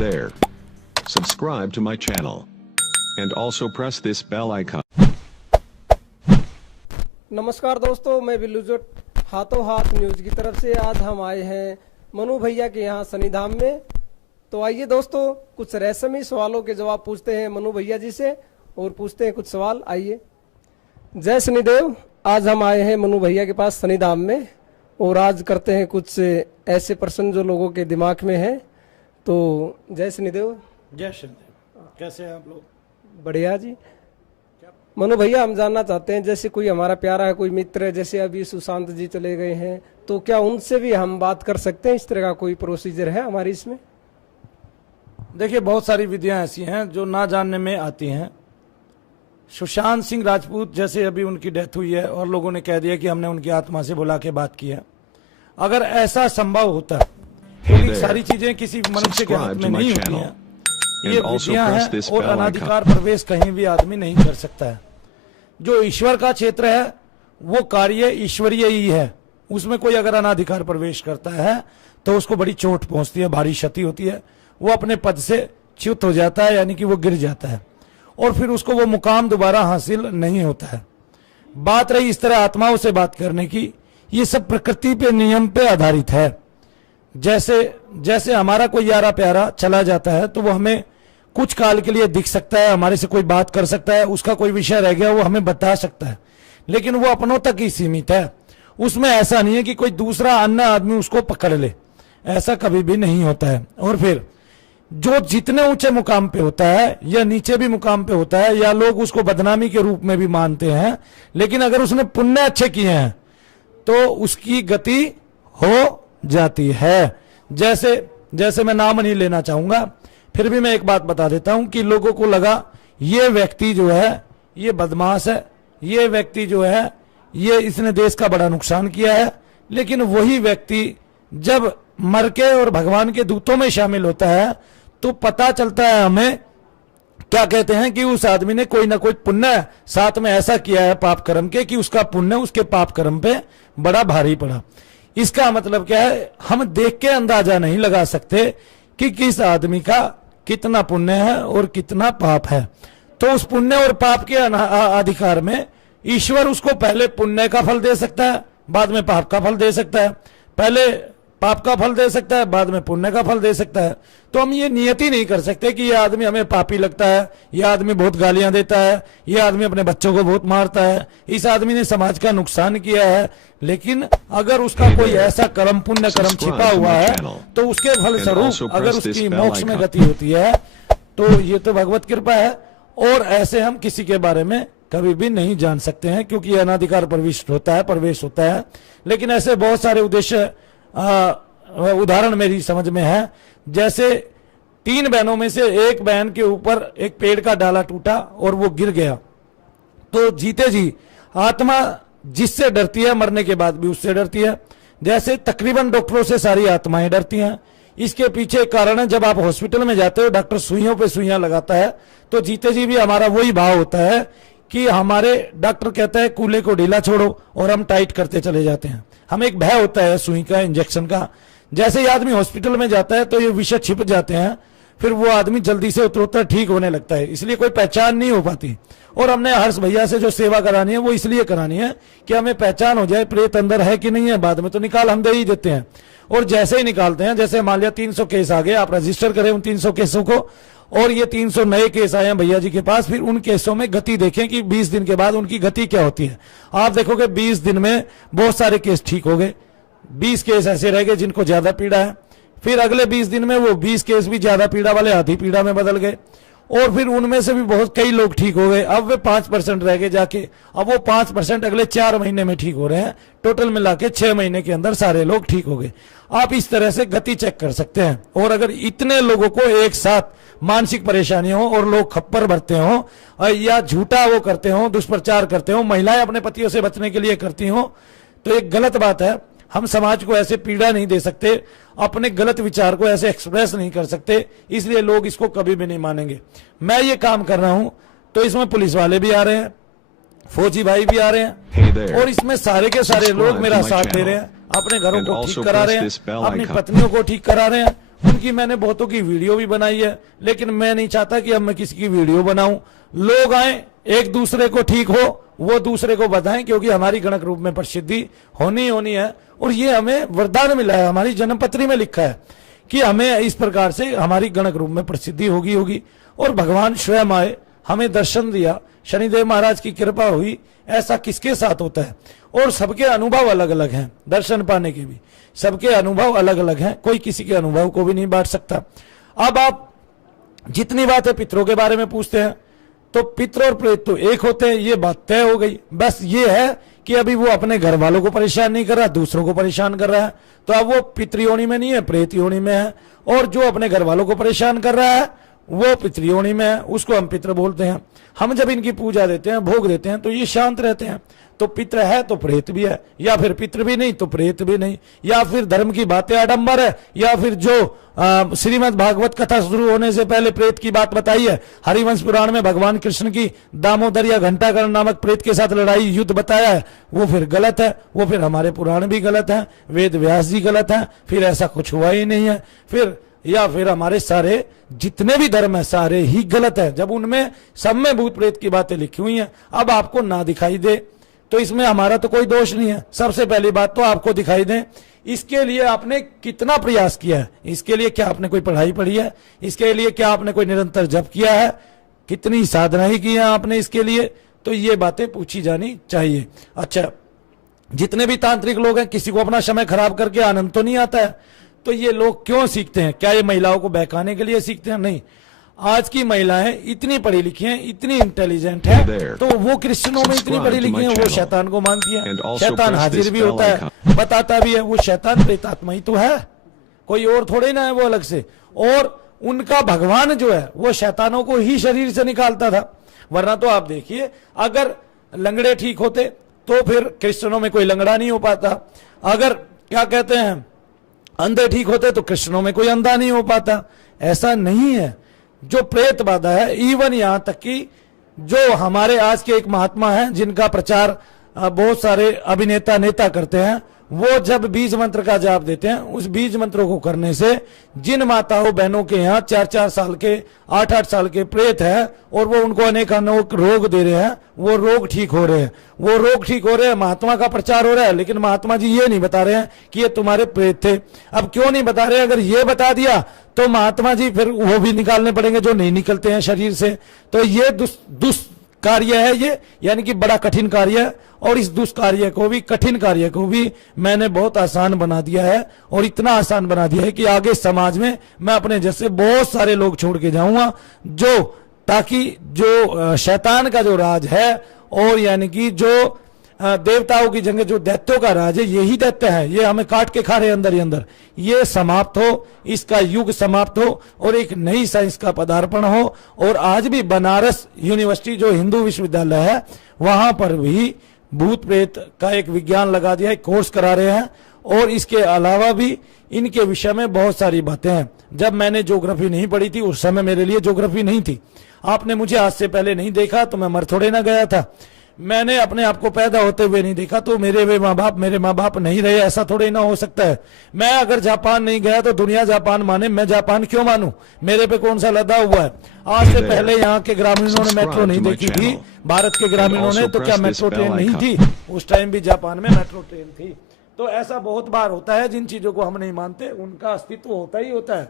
there. Subscribe to my channel. And also press this bell icon. नमस्कार दोस्तों, मैं बिल्लूजट हाथों हाथ न्यूज की तरफ से आज हम आए हैं मनु भैया के यहाँ शनिधाम में। तो आइए दोस्तों, कुछ रहस्यमयी सवालों के जवाब पूछते हैं मनु भैया जी से और पूछते हैं कुछ सवाल। आइए। जय शनिदेव। आज हम आए हैं मनु भैया के पास शनिधाम में और आज करते हैं कुछ ऐसे प्रश्न जो लोगों के दिमाग में है। तो जय शनिदेव। जय शनिदेव। कैसे हैं आप लोग? बढ़िया जी। मनु भैया, हम जानना चाहते हैं, जैसे कोई हमारा प्यारा है, कोई मित्र है, जैसे अभी सुशांत जी चले गए हैं, तो क्या उनसे भी हम बात कर सकते हैं? इस तरह का कोई प्रोसीजर है हमारी इसमें? देखिए, बहुत सारी विधियां ऐसी हैं जो ना जानने में आती हैं। सुशांत सिंह राजपूत जैसे अभी उनकी डेथ हुई है और लोगों ने कह दिया कि हमने उनकी आत्मा से बुला के बात की है। अगर ऐसा संभव होता है, क्योंकि सारी चीजें किसी मनुष्य के हाथ में नहीं होती हैं, ये विधियां हैं और अनाधिकार प्रवेश कहीं भी आदमी नहीं कर सकता है। जो ईश्वर का क्षेत्र है वो कार्य ईश्वरीय ही है, उसमें कोई अगर अनाधिकार प्रवेश करता है तो उसको बड़ी चोट पहुंचती है, भारी क्षति होती है, वो अपने पद से च्युत हो जाता है, यानी कि वो गिर जाता है और फिर उसको वो मुकाम दोबारा हासिल नहीं होता है। बात रही इस तरह आत्माओं से बात करने की, ये सब प्रकृति पे नियम पे आधारित है। जैसे हमारा कोई यारा प्यारा चला जाता है तो वो हमें कुछ काल के लिए दिख सकता है, हमारे से कोई बात कर सकता है, उसका कोई विषय रह गया वो हमें बता सकता है, लेकिन वो अपनों तक ही सीमित है। उसमें ऐसा नहीं है कि कोई दूसरा अन्य आदमी उसको पकड़ ले, ऐसा कभी भी नहीं होता है। और फिर जो जितने ऊंचे मुकाम पे होता है या नीचे भी मुकाम पे होता है, या लोग उसको बदनामी के रूप में भी मानते हैं, लेकिन अगर उसने पुण्य अच्छे किए हैं तो उसकी गति हो जाती है। जैसे मैं नाम नहीं लेना चाहूंगा, फिर भी मैं एक बात बता देता हूं कि लोगों को लगा ये व्यक्ति जो है ये बदमाश है, ये व्यक्ति जो है ये इसने देश का बड़ा नुकसान किया है, लेकिन वही व्यक्ति जब मर के और भगवान के दूतों में शामिल होता है तो पता चलता है हमें, क्या कहते हैं कि उस आदमी ने कोई ना कोई पुण्य साथ में ऐसा किया है पाप कर्म के कि उसका पुण्य उसके पाप कर्म पे बड़ा भारी पड़ा। इसका मतलब क्या है, हम देख के अंदाजा नहीं लगा सकते कि किस आदमी का कितना पुण्य है और कितना पाप है। तो उस पुण्य और पाप के अधिकार में ईश्वर उसको पहले पुण्य का फल दे सकता है, बाद में पाप का फल दे सकता है, पहले पाप का फल दे सकता है, बाद में पुण्य का फल दे सकता है। तो हम ये नियति नहीं कर सकते कि ये आदमी हमें पापी लगता है, ये आदमी बहुत गालियां देता है, ये आदमी अपने बच्चों को बहुत मारता है, इस आदमी ने समाज का नुकसान किया है। लेकिन अगर उसका कोई ऐसा कर्म पुण्य कर्म छिपा हुआ है तो उसके फल स्वरूप अगर उसकी मोक्ष में गति होती है तो ये तो भगवत कृपा है। और ऐसे हम किसी के बारे में कभी भी नहीं जान सकते हैं, क्योंकि अनाधिकार प्रवेश होता है। लेकिन ऐसे बहुत सारे उद्देश्य उदाहरण मेरी समझ में है। जैसे 3 बहनों में से एक बहन के ऊपर एक पेड़ का डाला टूटा और वो गिर गया, तो जीते जी आत्मा जिससे डरती है मरने के बाद भी उससे डरती है। जैसे तकरीबन डॉक्टरों से सारी आत्माएं डरती हैं। इसके पीछे कारण है, जब आप हॉस्पिटल में जाते हो डॉक्टर सुइयों पे सुइयां लगाता है तो जीते जी भी हमारा वही भाव होता है कि हमारे डॉक्टर कहता है कूल्हे को ढीला छोड़ो और हम टाइट करते चले जाते हैं। हमें एक भय होता है सुई का, इंजेक्शन का। जैसे ही आदमी हॉस्पिटल में जाता है तो ये विषय छिप जाते हैं, फिर वो आदमी जल्दी से उत्तरोत्तर ठीक होने लगता है, इसलिए कोई पहचान नहीं हो पाती। और हमने हर्ष भैया से जो सेवा करानी है वो इसलिए करानी है कि हमें पहचान हो जाए प्रेत अंदर है कि नहीं है। बाद में तो निकाल हम दे ही देते हैं, और जैसे ही निकालते हैं, जैसे मान लिया 300 केस आ गए, आप रजिस्टर करें उन 300 केसों को, और ये 300 नए केस आए हैं भैया जी के पास, फिर उन केसों में गति देखें कि 20 दिन के बाद उनकी गति क्या होती है। आप देखोगे 20 दिन में बहुत सारे केस ठीक हो गए, 20 केस ऐसे रह गए जिनको ज्यादा पीड़ा है, फिर अगले 20 दिन में वो 20 केस भी ज्यादा पीड़ा वाले आधी पीड़ा में बदल गए, और फिर उनमें से भी बहुत कई लोग ठीक हो गए। अब वे 5% रह गए जाके, अब वो 5% अगले 4 महीने में ठीक हो रहे हैं। टोटल मिला के 6 महीने के अंदर सारे लोग ठीक हो गए। आप इस तरह से गति चेक कर सकते हैं। और अगर इतने लोगों को एक साथ मानसिक परेशानी हो और लोग खप्पर भरते हो या झूठा वो करते हो, दुष्प्रचार करते हो, महिलाएं अपने पतियों से बचने के लिए करती हो, तो एक गलत बात है। हम समाज को ऐसे पीड़ा नहीं दे सकते, अपने गलत विचार को ऐसे एक्सप्रेस नहीं कर सकते, इसलिए लोग इसको कभी भी नहीं मानेंगे। मैं ये काम कर रहा हूं तो इसमें पुलिस वाले भी आ रहे हैं, फौजी भाई भी आ रहे हैं, और इसमें सारे के सारे लोग मेरा साथ दे रहे हैं, अपने घरों को ठीक करा रहे हैं, अपनी पत्नियों को ठीक करा रहे हैं, उनकी मैंने बहुतों की वीडियो भी बनाई है, लेकिन मैं नहीं चाहता कि अब मैं किसी की वीडियो बनाऊं। लोग आए, एक दूसरे को ठीक हो वो दूसरे को बताएं, क्योंकि हमारी गणक रूप में प्रसिद्धि होनी है। और ये हमें वरदान मिला है, हमारी जन्मपत्री में लिखा है कि हमें इस प्रकार से हमारी गणक रूप में प्रसिद्धि होगी। और भगवान स्वयं आए, हमें दर्शन दिया, शनिदेव महाराज की कृपा हुई। ऐसा किसके साथ होता है? और सबके अनुभव अलग अलग हैं, दर्शन पाने के भी सबके अनुभव अलग अलग हैं, कोई किसी के अनुभव को भी नहीं बांट सकता। अब आप जितनी बातें पितरों के बारे में पूछते हैं, तो पितर और प्रेत तो एक होते हैं, ये बात तय हो गई। बस ये है कि अभी वो अपने घर वालों को परेशान नहीं कर रहा, दूसरों को परेशान कर रहा है, तो अब वो पितृयोनि में नहीं है, प्रेत योनि में है। और जो अपने घर वालों को परेशान कर रहा है वो पितृयोनि में है, उसको हम पितर बोलते हैं। हम जब इनकी पूजा देते हैं, भोग देते हैं, तो ये शांत रहते हैं। तो पितर है तो प्रेत भी है, या फिर पितर भी नहीं तो प्रेत भी नहीं, या फिर धर्म की बातें आडंबर है, या फिर जो श्रीमद् भागवत कथा शुरू होने से पहले प्रेत की बात बताई है, हरिवंश पुराण में भगवान कृष्ण की दामोदर या घंटाकर्ण नामक प्रेत के साथ लड़ाई युद्ध बताया है, वो फिर गलत है। वो फिर हमारे पुराण भी गलत है, वेद व्यास जी गलत है, फिर ऐसा कुछ हुआ ही नहीं है। फिर या फिर हमारे सारे जितने भी धर्म है सारे ही गलत है, जब उनमें सब में भूत प्रेत की बातें लिखी हुई हैं। अब आपको ना दिखाई दे तो इसमें हमारा तो कोई दोष नहीं है। सबसे पहली बात तो आपको दिखाई दे, इसके लिए आपने कितना प्रयास किया है, इसके लिए क्या आपने कोई पढ़ाई पढ़ी है, इसके लिए क्या आपने कोई निरंतर जप किया है, कितनी साधना ही की है आपने इसके लिए, तो ये बातें पूछी जानी चाहिए। अच्छा, जितने भी तांत्रिक लोग हैं, किसी को अपना समय खराब करके आनंद तो नहीं आता है, तो ये लोग क्यों सीखते हैं? क्या ये महिलाओं को बहकाने के लिए सीखते हैं? नहीं। आज की महिलाएं इतनी पढ़ी लिखी हैं, इतनी इंटेलिजेंट हैं, तो वो क्रिश्चियनों में इतनी पढ़ी लिखी हैं, वो शैतान को मानती हैं। शैतान हाजिर भी होता है, बताता भी है, वो शैतान प्रेतात्मा ही तो है, कोई और थोड़े ना है वो अलग से। और उनका भगवान जो है वो शैतानों को ही शरीर से निकालता था, वरना तो आप देखिए अगर लंगड़े ठीक होते तो फिर क्रिश्चियनों में कोई लंगड़ा नहीं हो पाता, अगर क्या कहते हैं अंधे ठीक होते तो क्रिश्चियनों में कोई अंधा नहीं हो पाता। ऐसा नहीं है। जो प्रेत बाधा है, इवन यहां तक कि जो हमारे आज के एक महात्मा हैं जिनका प्रचार बहुत सारे अभिनेता नेता करते हैं, वो जब बीज मंत्र का जाप देते हैं, उस बीज मंत्रों को करने से जिन माताओं बहनों के यहाँ 4-4 साल के 8-8 साल के प्रेत हैं और वो उनको अनेक रोग दे रहे हैं, वो रोग ठीक हो रहे हैं, वो रोग ठीक हो रहे हैं। महात्मा का प्रचार हो रहा है, लेकिन महात्मा जी ये नहीं बता रहे हैं कि ये तुम्हारे प्रेत थे। अब क्यों नहीं बता रहे? अगर ये बता दिया तो महात्मा जी फिर वो भी निकालने पड़ेंगे जो नहीं निकलते हैं शरीर से। तो ये दुष्कार्य है ये, यानी कि बड़ा कठिन कार्य है। और इस दुष्कार्य को भी, कठिन कार्य को भी मैंने बहुत आसान बना दिया है, और इतना आसान बना दिया है कि आगे समाज में मैं अपने जैसे बहुत सारे लोग छोड़ के जाऊंगा, जो ताकि जो शैतान का जो राज है, और यानी कि जो देवताओं की जगह जो दैत्यों का राज है, यही दैत्य है, ये हमें काट के खा रहे अंदर ही अंदर, ये समाप्त हो, इसका युग समाप्त हो और एक नई साइंस का पदार्पण हो। और आज भी बनारस यूनिवर्सिटी जो हिंदू विश्वविद्यालय है, वहां पर भी भूत प्रेत का एक विज्ञान लगा दिया है, कोर्स करा रहे हैं। और इसके अलावा भी इनके विषय में बहुत सारी बातें हैं। जब मैंने ज्योग्राफी नहीं पढ़ी थी, उस समय मेरे लिए ज्योग्राफी नहीं थी। आपने मुझे आज से पहले नहीं देखा तो मैं मर थोड़े ना गया था। मैंने अपने आप को पैदा होते हुए नहीं देखा तो मेरे माँ बाप नहीं रहे, ऐसा थोड़े ना हो सकता है। मैं अगर जापान नहीं गया तो दुनिया जापान माने, मैं जापान क्यों मानूं? मेरे पे कौन सा लदा हुआ है? आज से पहले यहाँ के ग्रामीणों ने मेट्रो नहीं देखी थी, भारत के ग्रामीणों ने, तो क्या मेट्रो ट्रेन नहीं थी? उस टाइम भी जापान में मेट्रो ट्रेन थी। तो ऐसा बहुत बार होता है, जिन चीजों को हम नहीं मानते उनका अस्तित्व होता ही होता है।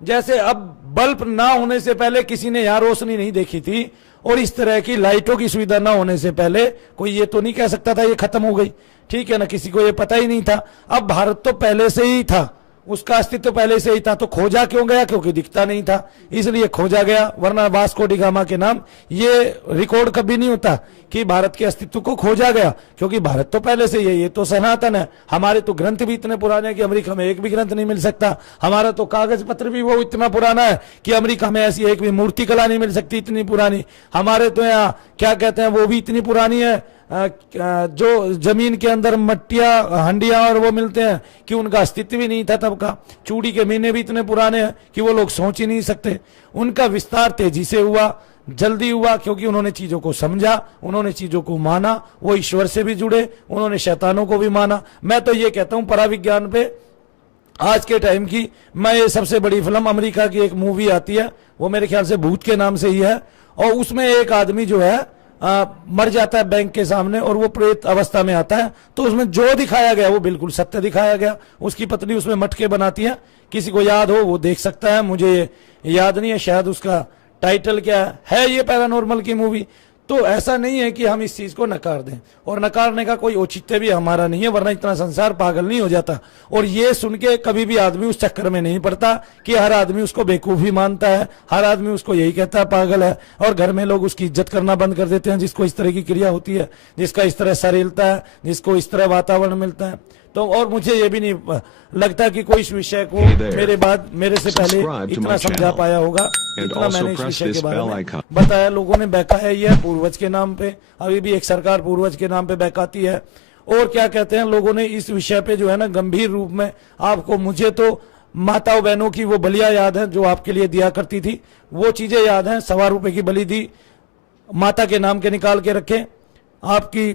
जैसे अब बल्ब ना होने से पहले किसी ने यहाँ रोशनी नहीं देखी थी, और इस तरह की लाइटों की सुविधा ना होने से पहले कोई ये तो नहीं कह सकता था ये खत्म हो गई, ठीक है ना, किसी को ये पता ही नहीं था। अब भारत तो पहले से ही था, उसका अस्तित्व पहले से ही था, तो खोजा क्यों गया? क्योंकि दिखता नहीं था, इसलिए खोजा गया। वरना वास्को डी गामा के नाम ये रिकॉर्ड कभी नहीं होता कि भारत के अस्तित्व को खोजा गया, क्योंकि भारत तो पहले से ये तो सनातन है। हमारे तो ग्रंथ भी इतने पुराने हैं कि अमेरिका में एक भी ग्रंथ नहीं मिल सकता। हमारा तो कागज पत्र भी वो इतना पुराना है कि अमेरिका में ऐसी एक भी मूर्ति कला नहीं मिल सकती, इतनी पुरानी। हमारे तो यहाँ क्या कहते हैं, वो भी इतनी पुरानी है, जो जमीन के अंदर मट्टियां हंडियां और वो मिलते हैं कि उनका अस्तित्व भी नहीं था तब का। चूड़ी के महीने भी इतने पुराने हैं कि वो लोग सोच ही नहीं सकते। उनका विस्तार तेजी से हुआ, जल्दी हुआ, क्योंकि उन्होंने चीजों को समझा, उन्होंने चीजों को माना, वो ईश्वर से भी जुड़े, उन्होंने शैतानों को भी माना। मैं तो ये कहता हूं पराविज्ञान पे आज के टाइम की। मैं ये सबसे बड़ी फिल्म, अमेरिका की एक मूवी आती है, वो मेरे ख्याल से भूत के नाम से ही है, और उसमें एक आदमी जो है मर जाता है बैंक के सामने और वो प्रेत अवस्था में आता है। तो उसमें जो दिखाया गया वो बिल्कुल सत्य दिखाया गया। उसकी पत्नी उसमें मटके बनाती है, किसी को याद हो वो देख सकता है, मुझे याद नहीं है शायद उसका टाइटल क्या है। ये पैरानॉर्मल की मूवी। तो ऐसा नहीं है कि हम इस चीज को नकार दें, और नकारने का कोई औचित्य भी हमारा नहीं है, वरना इतना संसार पागल नहीं हो जाता। और ये सुन के कभी भी आदमी उस चक्कर में नहीं पड़ता कि हर आदमी उसको बेवकूफ ही मानता है, हर आदमी उसको यही कहता है पागल है, और घर में लोग उसकी इज्जत करना बंद कर देते हैं जिसको इस तरह की क्रिया होती है, जिसका इस तरह सर हिलता है, जिसको इस तरह वातावरण मिलता है। तो और मुझे ये भी नहीं लगता कि कोई इस विषय को मेरे से पहले इतना समझा पाया होगा जितना मैंने इस विषय के बारे में बताया। लोगों ने बहकाया ही है पूर्वज के नाम पे, अभी भी एक सरकार पूर्वज के नाम पे बहकाती है। और क्या कहते हैं, लोगों ने इस विषय पे जो है ना गंभीर रूप में आपको, मुझे तो माताओं बहनों की वो बलियां याद है जो आपके लिए दिया करती थी, वो चीजें याद हैं। 1.25 रुपए की बलि दी, माता के नाम के निकाल के रखे, आपकी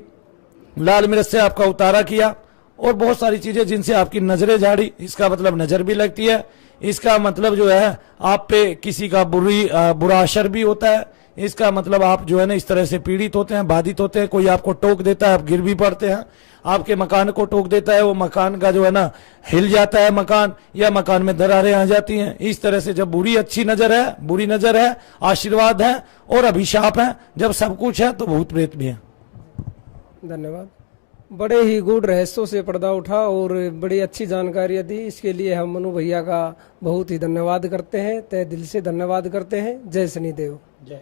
लाल मिर्च से आपका उतारा किया, और बहुत सारी चीजें जिनसे आपकी नजरें झाड़ी। इसका मतलब नजर भी लगती है, इसका मतलब जो है आप पे किसी का बुरा असर भी होता है। इसका मतलब आप जो है ना इस तरह से पीड़ित होते हैं, बाधित होते हैं। कोई आपको टोक देता है, आप गिर भी पड़ते हैं। आपके मकान को टोक देता है, वो मकान का जो है ना हिल जाता है मकान, या मकान में दरारें आ जाती हैं। इस तरह से जब अच्छी नजर है, बुरी नजर है, आशीर्वाद है और अभिशाप है, जब सब कुछ है तो भूत प्रेत भी है। धन्यवाद। बड़े ही गूढ़ रहस्यों से पर्दा उठा और बड़ी अच्छी जानकारियां दी। इसके लिए हम मनु भैया का बहुत ही धन्यवाद करते हैं, तहे दिल से धन्यवाद करते हैं। जय शनिदेव। जय